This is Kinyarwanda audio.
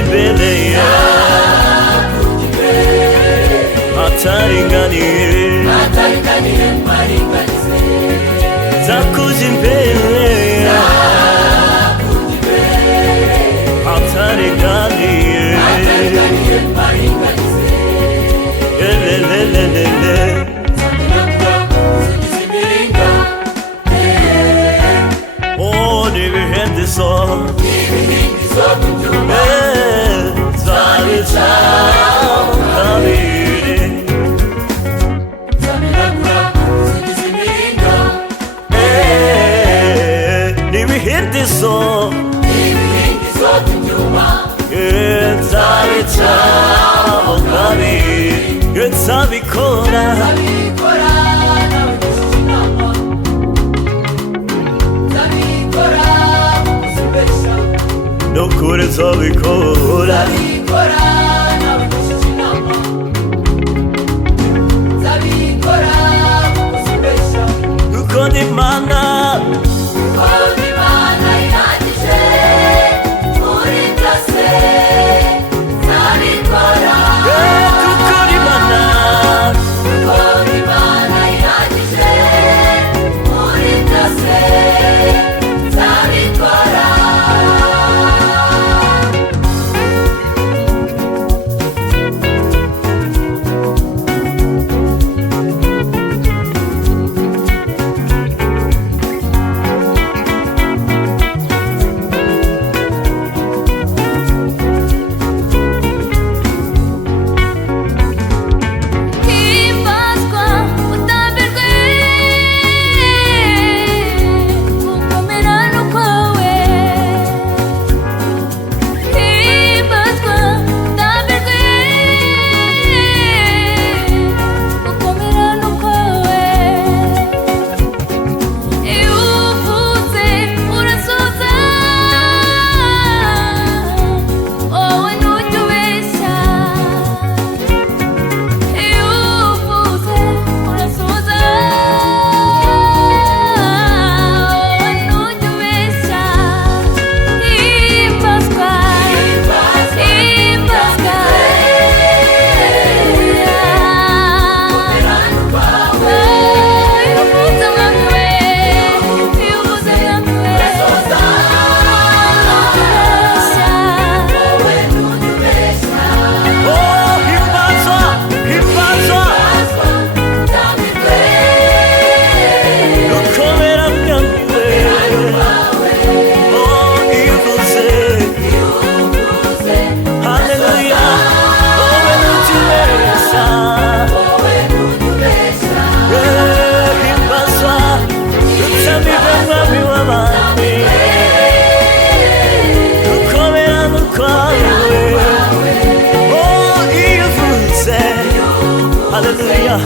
imbere Ahataringaniye mparinganize nzakuja imbere Ahataringaniye mparinganize lelelelele oh nibihendizo Nzabikora nukuri nzabikora kuko ndi Imana ihagije muri byose nzabikora kuko ndi Imana ihagije muri byose nzabikora Himbazwa utambirwe gukomerana kwawe Himbazwa utambirwe gukomerana kwawe iyo uvuze urasoza wowe ntujya ubeshya iyo uvuze urasoza wowe ntujya ubeshya himbazwa iyo uvuze mwami we iyo uvuze mwami we urasoza wowe ntujya ubeshya oh himbazwa ukomera mwami we oh iyo uvuze haleluya wowe ntujya ubeshya himbazwa utambirwe mwami w'abami ukomera kwawe oh iyo uvuze haleluya